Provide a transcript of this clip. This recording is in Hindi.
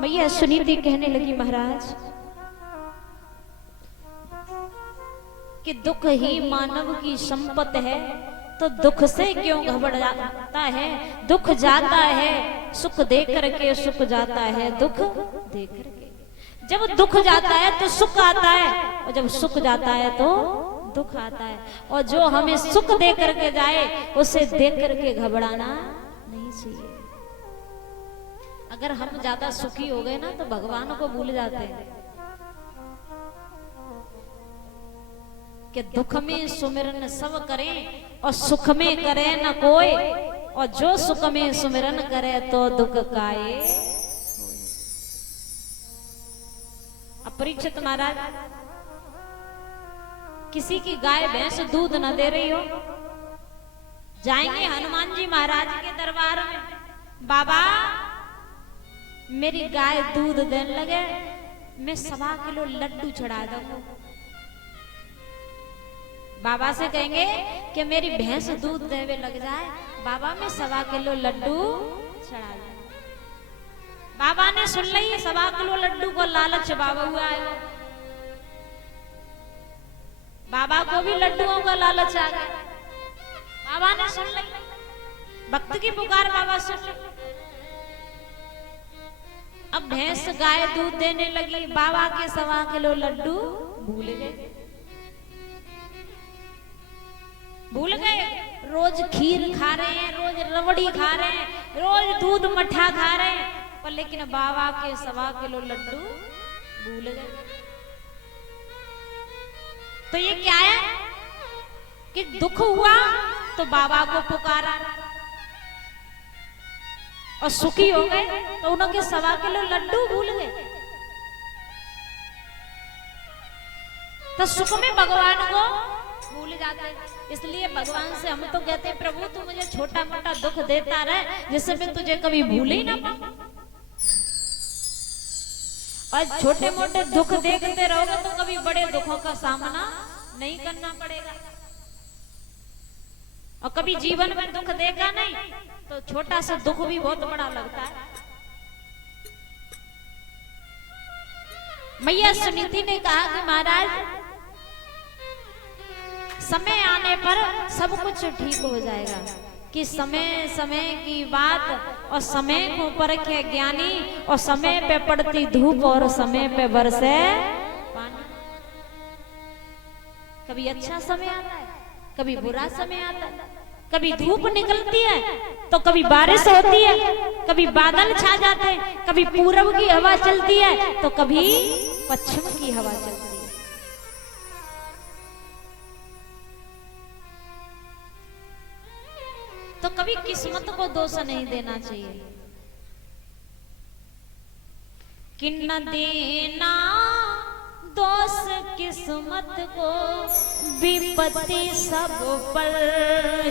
मैया सुनीति कहने लगी, महाराज कि दुख ही मानव की संपत्ति है, तो दुख से क्यों घबराता है। दुख जाता है सुख दे करके, सुख जाता है दुख दे करके। जब दुख जाता है तो सुख आता है, और जब सुख जाता है तो दुख आता है। और जो हमें सुख दे करके जाए उसे देख करके घबराना नहीं चाहिए। अगर हम ज्यादा सुखी हो गए ना तो भगवान को भूल जाते हैं कि दुख में सुमिरन सब करें और सुख में करे न कोई, और जो सुख में सुमिरन करे तो दुख काए। अब परीक्षित महाराज, किसी की गाय भैंस दूध न दे रही हो, जाएंगे हनुमान जी महाराज के दरबार में, बाबा मेरी गाय दूध देने लगे, मैं 1.25 किलो लड्डू चढ़ा दूंगा। बाबा से कहेंगे कि मेरी भैंस दूध देवे लग जाए, बाबा मैं 1.25 किलो लड्डू चढ़ा दूं। बाबा ने सुन ली 1.25 किलो लड्डू को लालच बाबा हुआ है। बाबा को भी लड्डुओं का लालच आ गया। बाबा ने सुन ली, भक्त की पुकार बाबा सुन ली। अब भैंस गाय दूध देने लगी, बाबा के 1.25 किलो लड्डू भूल गए। भूल गए, रोज खीर खा रहे हैं, रोज रबड़ी खा रहे हैं, रोज दूध मट्ठा खा रहे हैं, पर लेकिन बाबा के 1.25 किलो लड्डू भूल गए। तो ये क्या है कि दुख हुआ तो बाबा को पुकारा, और सुखी हो गए तो उनके 1.25 किलो लड्डू भूल गए। तो सुख में भगवान को भूल जाते हैं। इसलिए भगवान से हम तो कहते हैं, प्रभु तू मुझे छोटा मोटा दुख देता रहे जिससे मैं तुझे कभी भूल ही ना पाऊं। और छोटे मोटे दुख देखते रहोगे तो कभी बड़े दुखों का सामना नहीं करना पड़ेगा। और कभी जीवन में दुख देखा नहीं तो छोटा सा दुख भी बहुत बड़ा लगता है। मैया सुनीति ने कहा कि महाराज समय आने पर सब कुछ ठीक हो जाएगा, कि समय समय की बात, और समय को परखे ज्ञानी, और समय पे पड़ती धूप और समय पे बरसे पानी। कभी अच्छा समय आता है, कभी बुरा समय आता है, कभी धूप निकलती है तो कभी बारिश होती है, कभी बादल छा जाते हैं, कभी पूरब की हवा चलती है तो कभी पश्चिम की हवा चलती है। तो कभी किस्मत को दोष नहीं देना चाहिए कि न देना दोष किस्मत को, विपत्ति सब पर